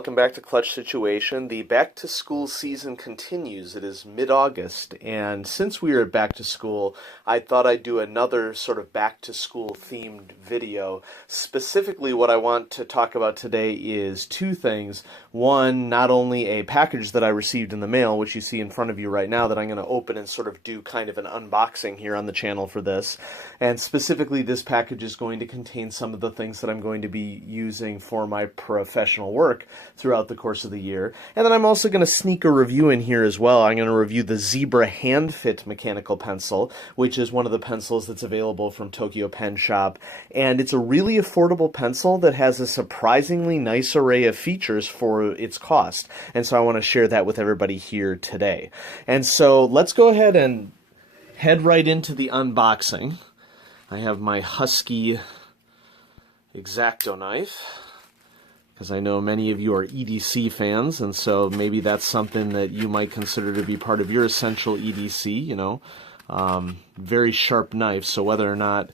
welcome back to Clutch Situation. The back to school season continues. It is mid-August, and since we are back to school, I thought I'd do another sort of back to school themed video. Specifically, what I want to talk about today is two things. One, not only a package that I received in the mail, which you see in front of you right now, that I'm going to open and sort of do kind of an unboxing here on the channel for this. And specifically, this package is going to contain some of the things that I'm going to be using for my professional work throughout the course of the year. And then I'm also going to sneak a review in here as well. I'm going to review the Zebra Handfit mechanical pencil, which is one of the pencils that's available from Tokyo Pen Shop. And it's a really affordable pencil that has a surprisingly nice array of features for its cost. And so I want to share that with everybody here today. And so let's go ahead and head right into the unboxing. I have my Husky X-Acto knife, because I know many of you are EDC fans, and so maybe that's something that you might consider to be part of your essential EDC, you know. Very sharp knife, so whether or not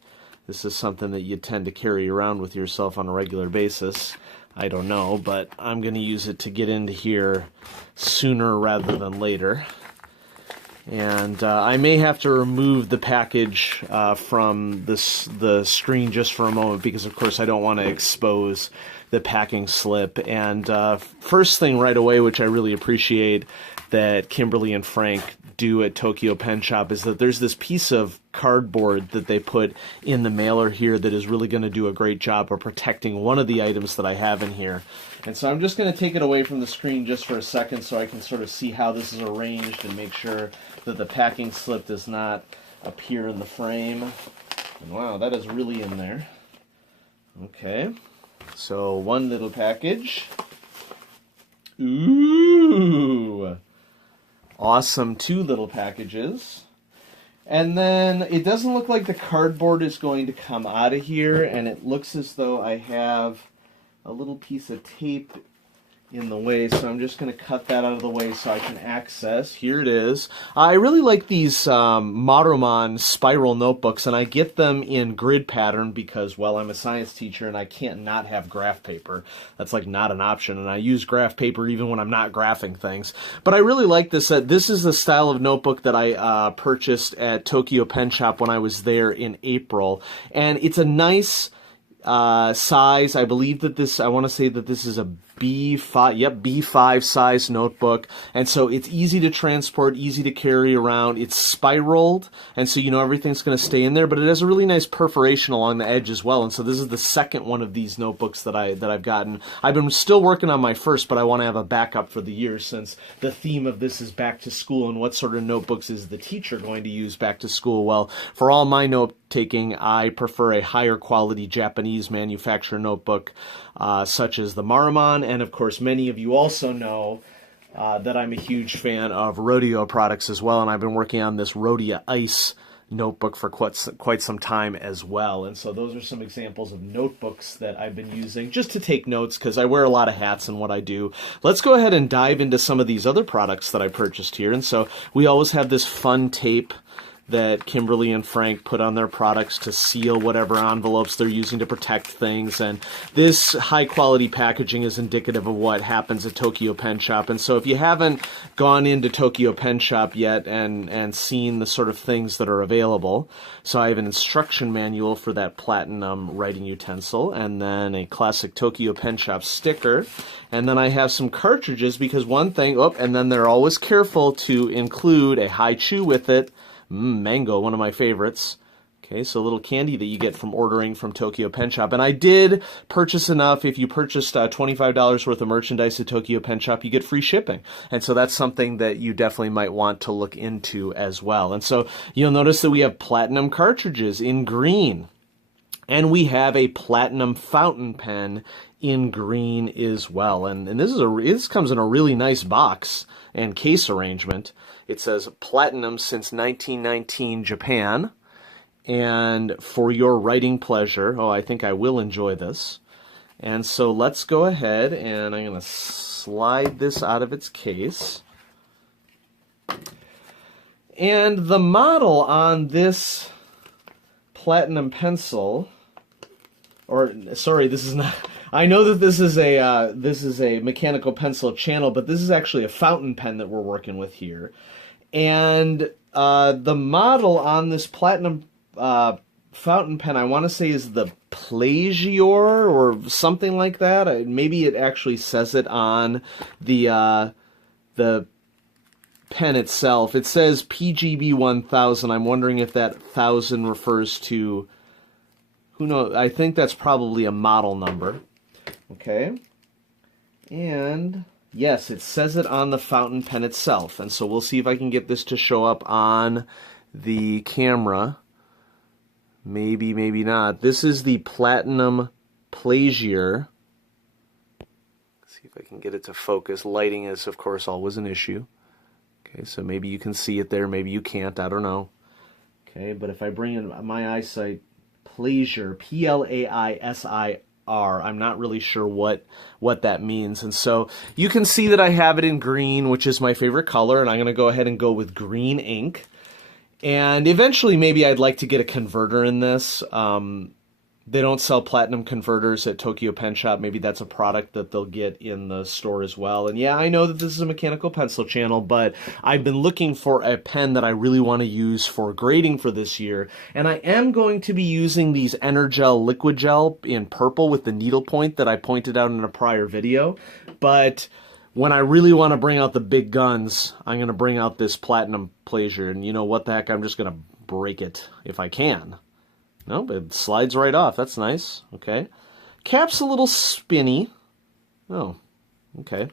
this is something that you tend to carry around with yourself on a regular basis, I don't know, but I'm going to use it to get into here sooner rather than later. And I may have to remove the package from the screen just for a moment, because of course I don't want to expose the packing slip. And first thing right away, which I really appreciate that Kimberly and Frank do at Tokyo Pen Shop, is that there's this piece of cardboard that they put in the mailer here that is really going to do a great job of protecting one of the items that I have in here. And so I'm just going to take it away from the screen just for a second so I can sort of see how this is arranged and make sure that the packing slip does not appear in the frame. And wow, that is really in there. Okay, so one little package. Ooh! Awesome, two little packages. And then it doesn't look like the cardboard is going to come out of here, and it looks as though I have a little piece of tape in the way, so I'm just going to cut that out of the way so I can access. Here it is. I really like these Marumon spiral notebooks, and I get them in grid pattern because, well, I'm a science teacher and I can't not have graph paper. That's like not an option, and I use graph paper even when I'm not graphing things. But I really like this. This is the style of notebook that I purchased at Tokyo Pen Shop when I was there in April, and it's a nice size. I believe that this, I want to say that this is a B5, yep, B5 size notebook, and so it's easy to transport, easy to carry around. It's spiraled, and so you know everything's going to stay in there, but it has a really nice perforation along the edge as well. And so this is the second one of these notebooks that I've gotten. I've been still working on my first, but I want to have a backup for the year, since the theme of this is back to school, and what sort of notebooks is the teacher going to use back to school? Well, for all my note taking, I prefer a higher quality Japanese manufacturer notebook, such as the Marumon. And of course, many of you also know that I'm a huge fan of Rodeo products as well, and I've been working on this Rodeo Ice notebook for quite some time as well. And so those are some examples of notebooks that I've been using just to take notes, because I wear a lot of hats in what I do. Let's go ahead and dive into some of these other products that I purchased here. And so we always have this fun tape that Kimberly and Frank put on their products to seal whatever envelopes they're using to protect things. And this high-quality packaging is indicative of what happens at Tokyo Pen Shop. And so if you haven't gone into Tokyo Pen Shop yet and seen the sort of things that are available, so I have an instruction manual for that platinum writing utensil, and then a classic Tokyo Pen Shop sticker, and then I have some cartridges, because one thing, and then they're always careful to include a high chew with it. Mango, one of my favorites. Okay, so a little candy that you get from ordering from Tokyo Pen Shop. And I did purchase enough. If you purchased $25 worth of merchandise at Tokyo Pen Shop, you get free shipping. And so that's something that you definitely might want to look into as well. And so you'll notice that we have platinum cartridges in green. And we have a platinum fountain pen in green as well. And this comes in a really nice box and case arrangement. It says platinum since 1919 Japan, and for your writing pleasure. Oh, I think I will enjoy this. And so let's go ahead, and I'm going to slide this out of its case. And the model on this platinum pencil, or sorry, this is not, I know that this is a mechanical pencil channel, but this is actually a fountain pen that we're working with here. And the model on this platinum fountain pen, I want to say, is the Plagior or something like that. Maybe it actually says it on the pen itself. It says PGB 1000. I'm wondering if that 1000 refers to, who knows? I think that's probably a model number. Okay. And yes, it says it on the fountain pen itself. And so we'll see if I can get this to show up on the camera. Maybe, maybe not. This is the Platinum Plagior. Let's see if I can get it to focus. Lighting is, of course, always an issue. Okay, so maybe you can see it there, maybe you can't, I don't know. Okay, but if I bring in my eyesight, Plaisir, Plaisir, I'm not really sure what that means. And so you can see that I have it in green, which is my favorite color, and I'm going to go ahead and go with green ink. And eventually maybe I'd like to get a converter in this. They don't sell platinum converters at Tokyo Pen Shop. Maybe that's a product that they'll get in the store as well. And yeah, I know that this is a mechanical pencil channel, but I've been looking for a pen that I really want to use for grading for this year. And I am going to be using these Energel Liquid Gel in purple with the needle point that I pointed out in a prior video. But when I really want to bring out the big guns, I'm going to bring out this Platinum Plaisir. And you know what the heck, I'm just going to break it if I can. Nope, it slides right off. That's nice. Okay. Cap's a little spinny. Oh, okay.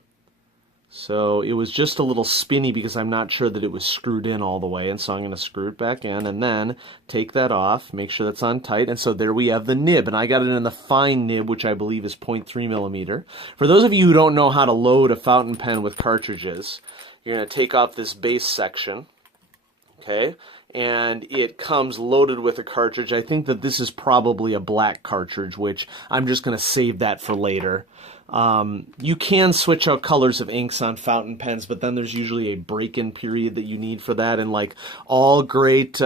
So it was just a little spinny because I'm not sure that it was screwed in all the way. And so I'm going to screw it back in and then take that off, make sure that's on tight. And so there we have the nib. And I got it in the fine nib, which I believe is 0.3 millimeter. For those of you who don't know how to load a fountain pen with cartridges, you're going to take off this base section. Okay. And it comes loaded with a cartridge. I think that this is probably a black cartridge, which I'm just going to save that for later. You can switch out colors of inks on fountain pens, but then there's usually a break-in period that you need for that. And like all great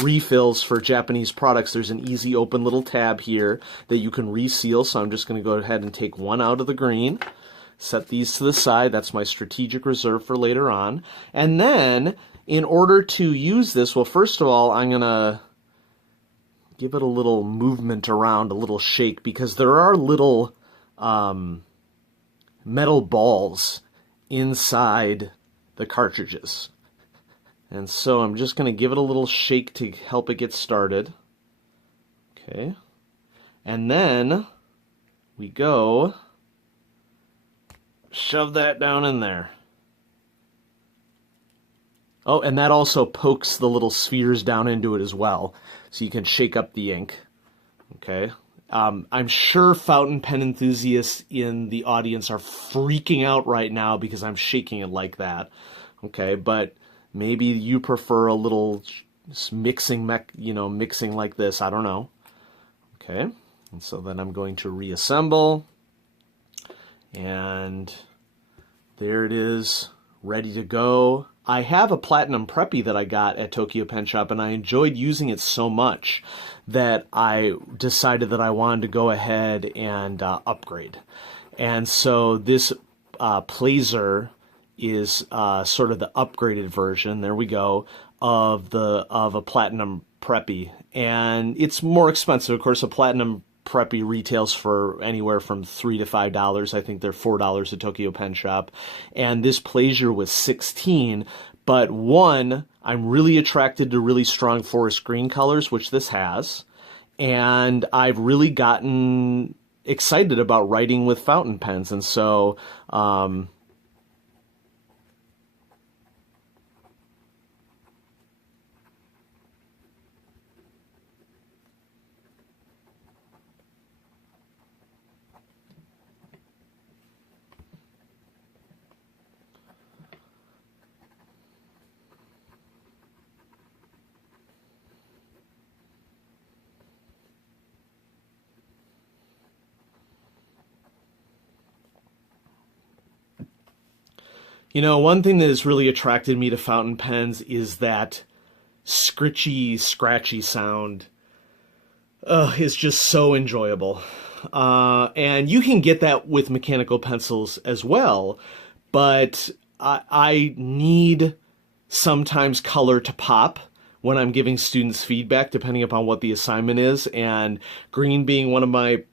refills for Japanese products, there's an easy open little tab here that you can reseal. So I'm just going to go ahead and take one out of the green. Set these to the side. That's my strategic reserve for later on. And then, in order to use this, well, first of all, I'm going to give it a little movement around, a little shake, because there are little metal balls inside the cartridges. And so I'm just going to give it a little shake to help it get started. Okay. And then we go shove that down in there. Oh, and that also pokes the little spheres down into it as well, so you can shake up the ink. Okay. I'm sure fountain pen enthusiasts in the audience are freaking out right now because I'm shaking it like that. Okay, but maybe you prefer a little mixing like this. I don't know. Okay, and so then I'm going to reassemble, and there it is, ready to go. I have a Platinum Preppy that I got at Tokyo Pen Shop, and I enjoyed using it so much that I decided that I wanted to go ahead and upgrade. And so this Plaisir is sort of the upgraded version, there we go, of a Platinum Preppy. And it's more expensive. Of course, a Platinum Preppy retails for anywhere from $3 to $5. I think they're $4 at Tokyo Pen Shop. And this Plaisir was $16. But one, I'm really attracted to really strong forest green colors, which this has. And I've really gotten excited about writing with fountain pens. And so you know, one thing that has really attracted me to fountain pens is that scritchy, scratchy sound. It's just so enjoyable. and you can get that with mechanical pencils as well, but I need sometimes color to pop when I'm giving students feedback, depending upon what the assignment is, and green being one of my,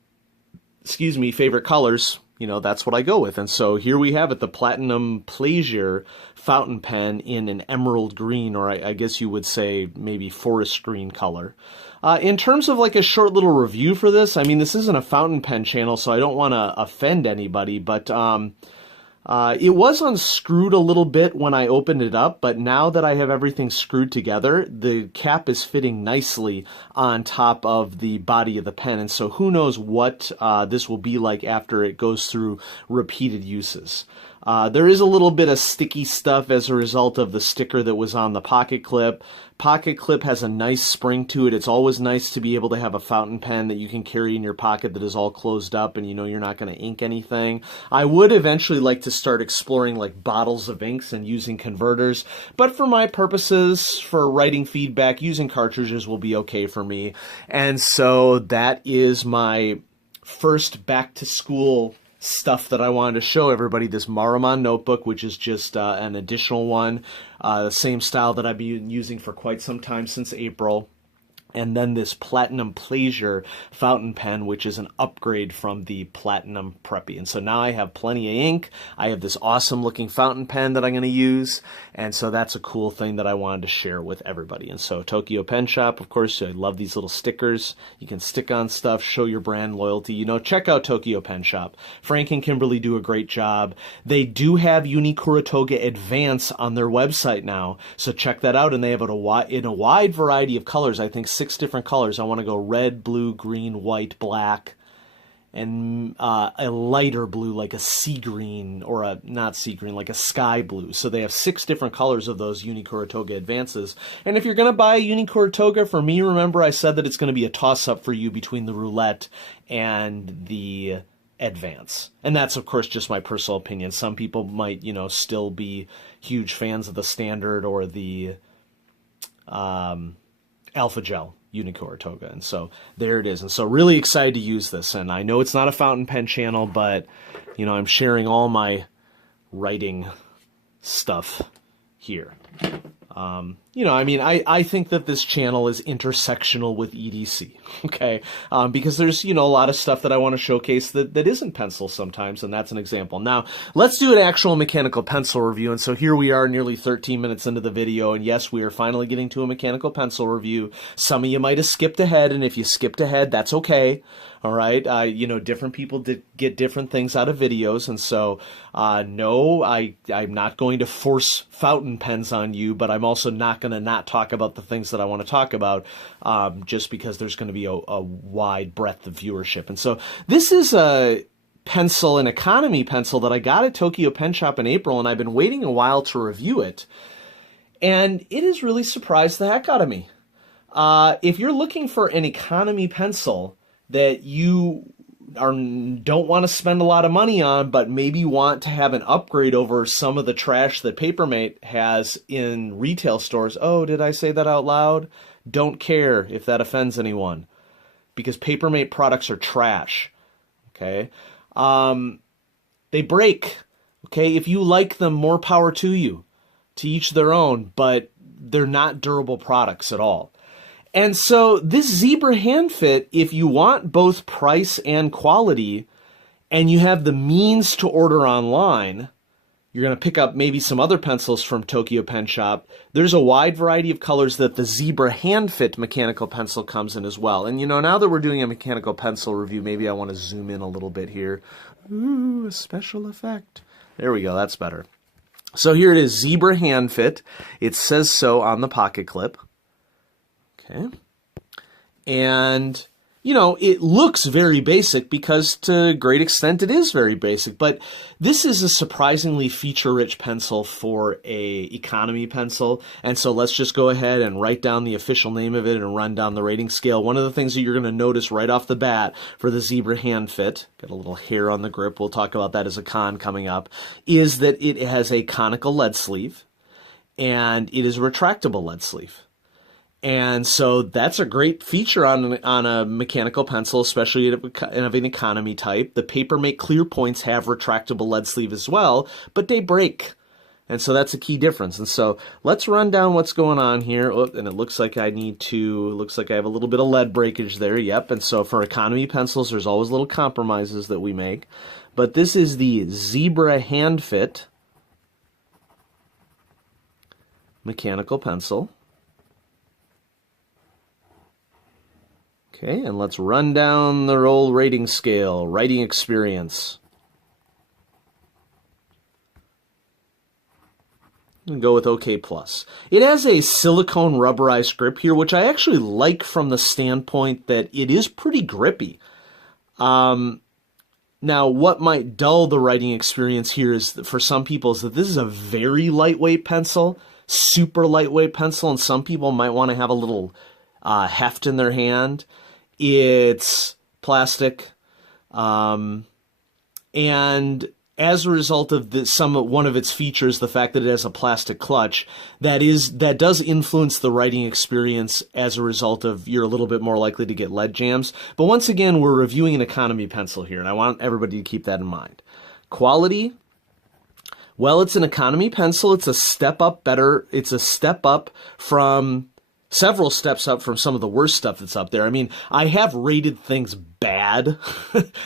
favorite colors, that's what I go with. And so here we have it, the Platinum Pleasure fountain pen in an emerald green, or I guess you would say maybe forest green color. In terms of like a short little review for this, I mean, this isn't a fountain pen channel, so I don't want to offend anybody, but it was unscrewed a little bit when I opened it up, but now that I have everything screwed together, the cap is fitting nicely on top of the body of the pen, and so who knows what this will be like after it goes through repeated uses. There is a little bit of sticky stuff as a result of the sticker that was on the pocket clip. Pocket clip has a nice spring to it. It's always nice to be able to have a fountain pen that you can carry in your pocket that is all closed up and you're not going to ink anything. I would eventually like to start exploring like bottles of inks and using converters, but for my purposes, for writing feedback, using cartridges will be okay for me. And so that is my first back to school stuff that I wanted to show everybody. This Maruman notebook, which is just an additional one, the same style that I've been using for quite some time, since April. And then this Platinum Pleasure fountain pen, which is an upgrade from the Platinum Preppy. And so now I have plenty of ink. I have this awesome looking fountain pen that I'm going to use. And so that's a cool thing that I wanted to share with everybody. And so Tokyo Pen Shop, of course, I love these little stickers. You can stick on stuff, show your brand loyalty. Check out Tokyo Pen Shop. Frank and Kimberly do a great job. They do have Uni Kuratoga Advance on their website now. So check that out. And they have it in a wide variety of colors. I think 6 different colors. I want to go red, blue, green, white, black, and a lighter blue, like a sea green, or not sea green, like a sky blue. So they have 6 different colors of those Uni Kuratoga Advances. And if you're going to buy a Uni Kuratoga, for me, remember I said that it's going to be a toss-up for you between the Roulette and the Advance. And that's, of course, just my personal opinion. Some people might, still be huge fans of the Standard or the Alpha Gel Uni Kuratoga. And so there it is. And so really excited to use this. And I know it's not a fountain pen channel, but, I'm sharing all my writing stuff here. I think that this channel is intersectional with EDC, okay? Because there's, a lot of stuff that I want to showcase that isn't pencil sometimes, and that's an example. Now, let's do an actual mechanical pencil review, and so here we are nearly 13 minutes into the video, and yes, we are finally getting to a mechanical pencil review. Some of you might have skipped ahead, and if you skipped ahead, that's okay. All right, different people get different things out of videos, and so no, I'm not going to force fountain pens on you, but I'm also not going to not talk about the things that I want to talk about, just because there's going to be a wide breadth of viewership. And so this is a pencil, an economy pencil that I got at Tokyo Pen Shop in April, and I've been waiting a while to review it, and it has really surprised the heck out of me. If you're looking for an economy pencil that you don't want to spend a lot of money on, but maybe want to have an upgrade over some of the trash that Papermate has in retail stores. Oh, did I say that out loud? Don't care if that offends anyone, because Papermate products are trash. Okay? They break. Okay? If you like them, more power to you. To each their own, but they're not durable products at all. And so this Zebra Handfit, if you want both price and quality, and you have the means to order online, you're going to pick up maybe some other pencils from Tokyo Pen Shop. There's a wide variety of colors that the Zebra Handfit mechanical pencil comes in as well. And now that we're doing a mechanical pencil review, maybe I want to zoom in a little bit here. Ooh, a special effect. There we go, that's better. So here it is, Zebra Handfit. It says so on the pocket clip. Okay, and, it looks very basic because to a great extent it is very basic, but this is a surprisingly feature-rich pencil for a economy pencil, and so let's just go ahead and write down the official name of it and run down the rating scale. One of the things that you're going to notice right off the bat for the Zebra Handfit, got a little hair on the grip, we'll talk about that as a con coming up, is that it has a conical lead sleeve, and it is a retractable lead sleeve. And so that's a great feature on a mechanical pencil, especially of an economy type. The Papermate clear points have retractable lead sleeve as well, but they break. And so that's a key difference. And so let's run down what's going on here. Oh, and it looks like I have a little bit of lead breakage there. Yep. And so for economy pencils, there's always little compromises that we make. But this is the Zebra Handfit mechanical pencil. Okay, and let's run down the old rating scale, writing experience. And go with OK+. It has a silicone rubberized grip here, which I actually like from the standpoint that it is pretty grippy. Now, what might dull the writing experience here is, for some people, is that this is a very lightweight pencil, super lightweight pencil, and some people might want to have a little heft in their hand. It's plastic, and as a result of one of its features, the fact that it has a plastic clutch, that does influence the writing experience. As a result of, you're a little bit more likely to get lead jams. But once again, we're reviewing an economy pencil here, and I want everybody to keep that in mind. Quality. Well, it's an economy pencil. It's a step up better. It's a step up from several steps up from some of the worst stuff that's up there. I mean, I have rated things bad,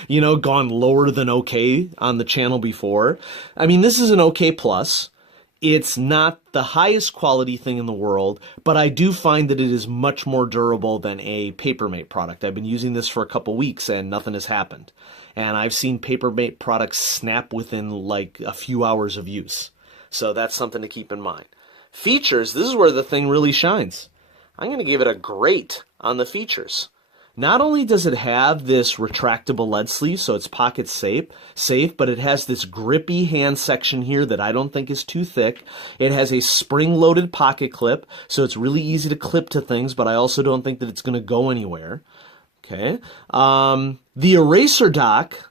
gone lower than okay on the channel before. I mean, this is an OK+. It's not the highest quality thing in the world, but I do find that it is much more durable than a Papermate product. I've been using this for a couple weeks and nothing has happened. And I've seen Papermate products snap within like a few hours of use. So that's something to keep in mind. Features, this is where the thing really shines. I'm going to give it a great on the features. Not only does it have this retractable lead sleeve, so it's pocket safe, but it has this grippy hand section here that I don't think is too thick. It has a spring-loaded pocket clip, so it's really easy to clip to things, but I also don't think that it's going to go anywhere. Okay. The eraser dock,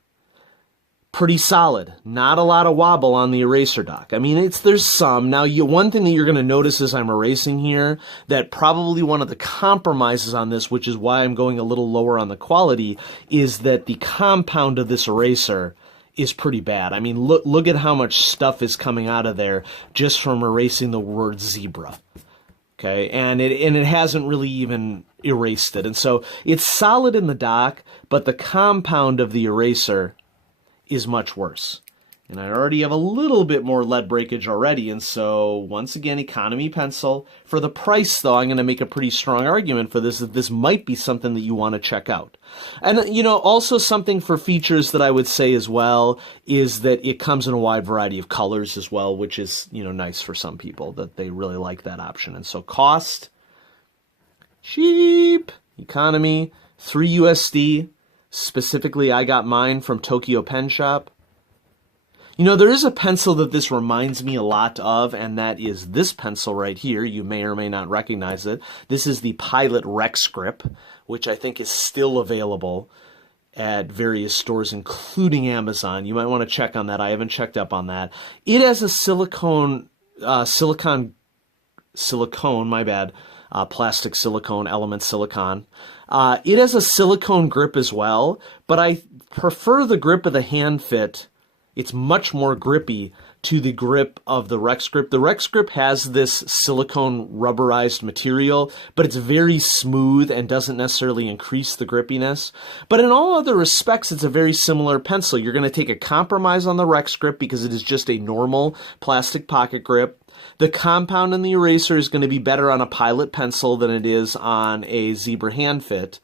pretty solid. Not a lot of wobble on the eraser dock. I mean, there's some. Now, one thing that you're going to notice as I'm erasing here, that probably one of the compromises on this, which is why I'm going a little lower on the quality, is that the compound of this eraser is pretty bad. I mean, look at how much stuff is coming out of there just from erasing the word zebra. Okay, and it hasn't really even erased it. And so it's solid in the dock, but the compound of the eraser is much worse. And I already have a little bit more lead breakage already, and so once again, economy pencil. For the price, though, I'm going to make a pretty strong argument for this, that this might be something that you want to check out. And, also something for features that I would say as well is that it comes in a wide variety of colors as well, which is, nice for some people, that they really like that option. And so cost, cheap, economy, $3 Specifically, I got mine from Tokyo Pen Shop. There is a pencil that this reminds me a lot of, and that is this pencil right here. You may or may not recognize it. This is the Pilot Rex Grip, which I think is still available at various stores, including Amazon. You might want to check on that. I haven't checked up on that. It has a plastic silicone, element silicon. It has a silicone grip as well, but I prefer the grip of the Handfit. It's much more grippy to the grip of the Rex Grip. The Rex Grip has this silicone rubberized material, but it's very smooth and doesn't necessarily increase the grippiness. But in all other respects, it's a very similar pencil. You're going to take a compromise on the Rex Grip because it is just a normal plastic pocket grip. The compound in the eraser is going to be better on a Pilot pencil than it is on a Zebra Handfit,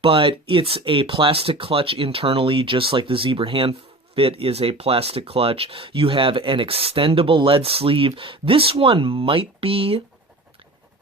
but it's a plastic clutch internally, just like the Zebra Handfit is a plastic clutch. You have an extendable lead sleeve. This one might be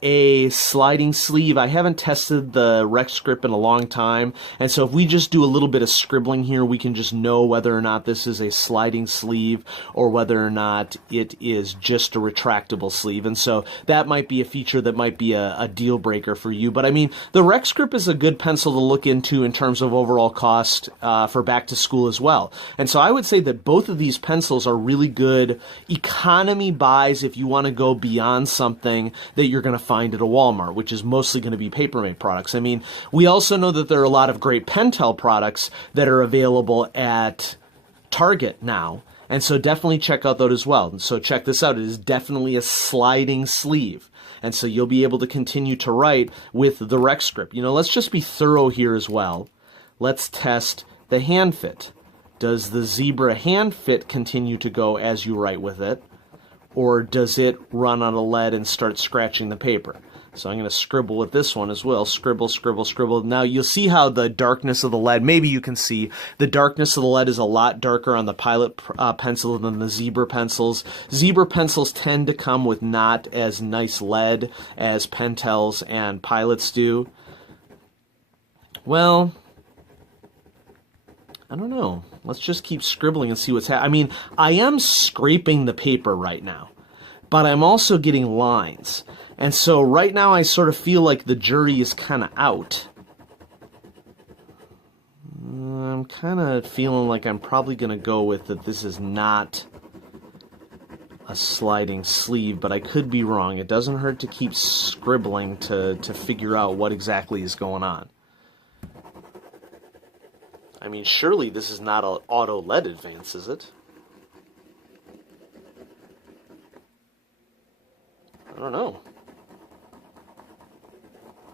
a sliding sleeve. I haven't tested the Rex Grip in a long time, and so if we just do a little bit of scribbling here, we can just know whether or not this is a sliding sleeve or whether or not it is just a retractable sleeve. And so that might be a feature that might be a deal breaker for you. But I mean, the Rex Grip is a good pencil to look into in terms of overall cost for back to school as well. And so I would say that both of these pencils are really good economy buys if you want to go beyond something that you're going to find at a Walmart, which is mostly going to be Papermate products. I mean, we also know that there are a lot of great Pentel products that are available at Target now. And so definitely check out those as well. And so check this out. It is definitely a sliding sleeve. And so you'll be able to continue to write with the Rex grip. You know, let's just be thorough here as well. Let's test the Handfit. Does the Zebra Handfit continue to go as you write with it? Or does it run on a lead and start scratching the paper? So I'm going to scribble with this one as well. Scribble, scribble, scribble. Now you'll see how the darkness of the lead, maybe you can see, the darkness of the lead is a lot darker on the Pilot pencil than the Zebra pencils. Zebra pencils tend to come with not as nice lead as Pentels and Pilots do. Well, I don't know. Let's just keep scribbling and see what's happening. I mean, I am scraping the paper right now, but I'm also getting lines. And so right now I sort of feel like the jury is kind of out. I'm kind of feeling like I'm probably going to go with that this is not a sliding sleeve, but I could be wrong. It doesn't hurt to keep scribbling to figure out what exactly is going on. I mean, surely this is not an auto lead advance, is it? I don't know.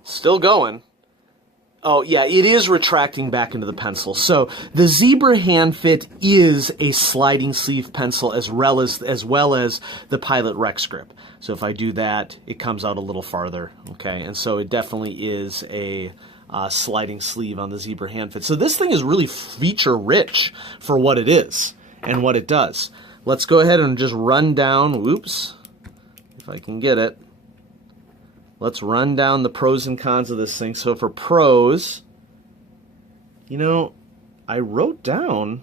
Still going. Oh, yeah, it is retracting back into the pencil. So the Zebra Handfit is a sliding sleeve pencil as well as the Pilot Rex grip. So if I do that, it comes out a little farther, okay? And so it definitely is a sliding sleeve on the Zebra Handfit. So this thing is really feature-rich for what it is and what it does. Let's go ahead and just run down, whoops, if I can get it. Let's run down the pros and cons of this thing. So for pros, you know, I wrote down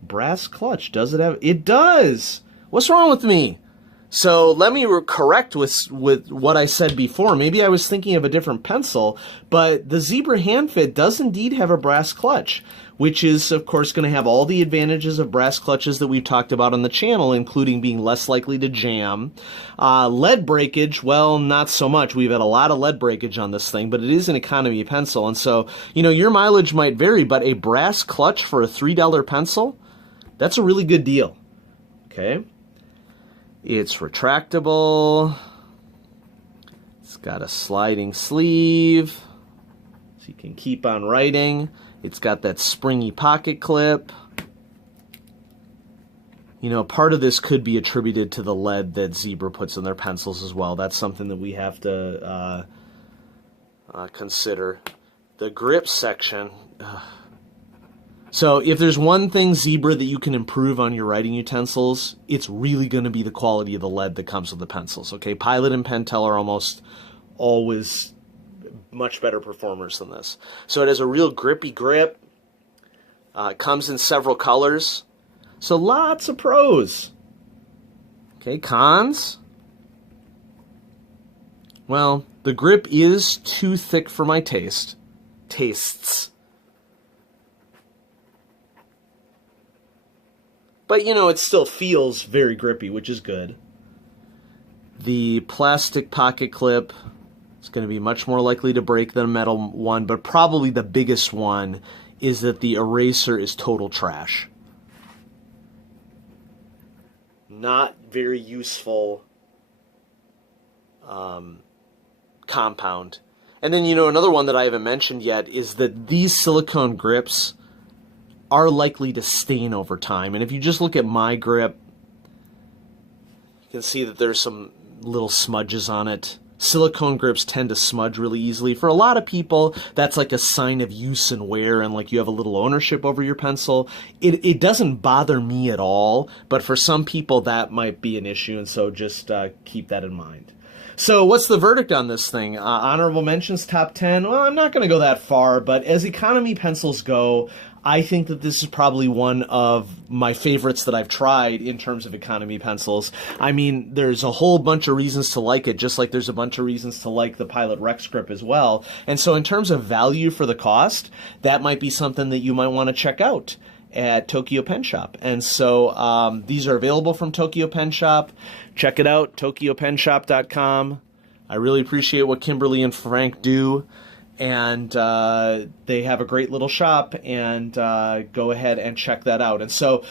brass clutch. Does it have? It does! What's wrong with me? So let me correct with what I said before. Maybe I was thinking of a different pencil, but the Zebra Handfit does indeed have a brass clutch, which is, of course, going to have all the advantages of brass clutches that we've talked about on the channel, including being less likely to jam. Lead breakage, well, not so much. We've had a lot of lead breakage on this thing, but it is an economy pencil, and so, you know, your mileage might vary, but a brass clutch for a $3 pencil, that's a really good deal, okay? It's retractable. It's got a sliding sleeve, so you can keep on writing. It's got that springy pocket clip. You know, part of this could be attributed to the lead that Zebra puts in their pencils as well. That's something that we have to consider. The grip section. So if there's one thing, Zebra, that you can improve on your writing utensils, it's really going to be the quality of the lead that comes with the pencils. Okay, Pilot and Pentel are almost always much better performers than this. So it has a real grippy grip. It comes in several colors. So lots of pros. Okay, cons. Well, the grip is too thick for my tastes. But, you know, it still feels very grippy, which is good. The plastic pocket clip is going to be much more likely to break than a metal one, but probably the biggest one is that the eraser is total trash. Not very useful compound. And then, you know, another one that I haven't mentioned yet is that these silicone grips are likely to stain over time. And if you just look at my grip, you can see that there's some little smudges on it. Silicone grips tend to smudge really easily. For a lot of people, that's like a sign of use and wear, and like you have a little ownership over your pencil. It doesn't bother me at all, but for some people that might be an issue, and so just keep that in mind. So what's the verdict on this thing? Honorable mentions, top 10? Well, I'm not going to go that far, but as economy pencils go, I think that this is probably one of my favorites that I've tried in terms of economy pencils. I mean, there's a whole bunch of reasons to like it, just like there's a bunch of reasons to like the Pilot Rex grip as well. And so in terms of value for the cost, that might be something that you might want to check out at Tokyo Pen Shop. And so these are available from Tokyo Pen Shop. Check it out, tokyopenshop.com. I really appreciate what Kimberly and Frank do, and they have a great little shop, and go ahead and check that out. And so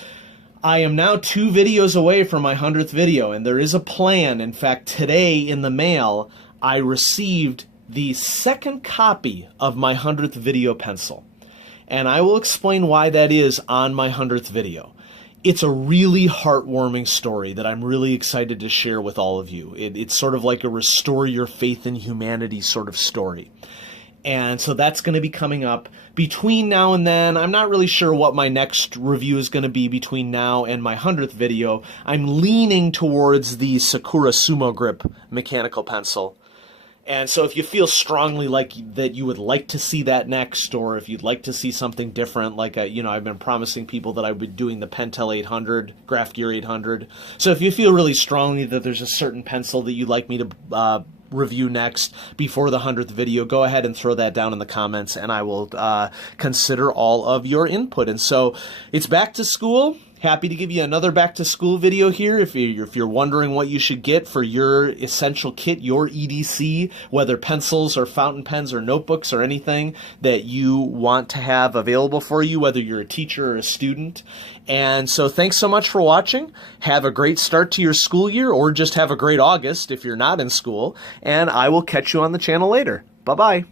I am now 2 videos away from my 100th video, and there is a plan. In fact, today in the mail, I received the 2nd copy of my 100th video pencil. And I will explain why that is on my 100th video. It's a really heartwarming story that I'm really excited to share with all of you. It's sort of like a restore your faith in humanity sort of story. And so that's going to be coming up between now and then. I'm not really sure what my next review is going to be between now and my 100th video. I'm leaning towards the Sakura Sumo Grip mechanical pencil. And so if you feel strongly like that you would like to see that next, or if you'd like to see something different, like, I've been promising people that I would be doing the Pentel 800, Graph Gear 800. So if you feel really strongly that there's a certain pencil that you'd like me to review next before the 100th video, go ahead and throw that down in the comments, and I will consider all of your input. And so it's back to school. Happy to give you another back to school video here. If you're wondering what you should get for your essential kit, your EDC, whether pencils or fountain pens or notebooks or anything that you want to have available for you, whether you're a teacher or a student. And so thanks so much for watching. Have a great start to your school year, or just have a great August if you're not in school. And I will catch you on the channel later. Bye-bye.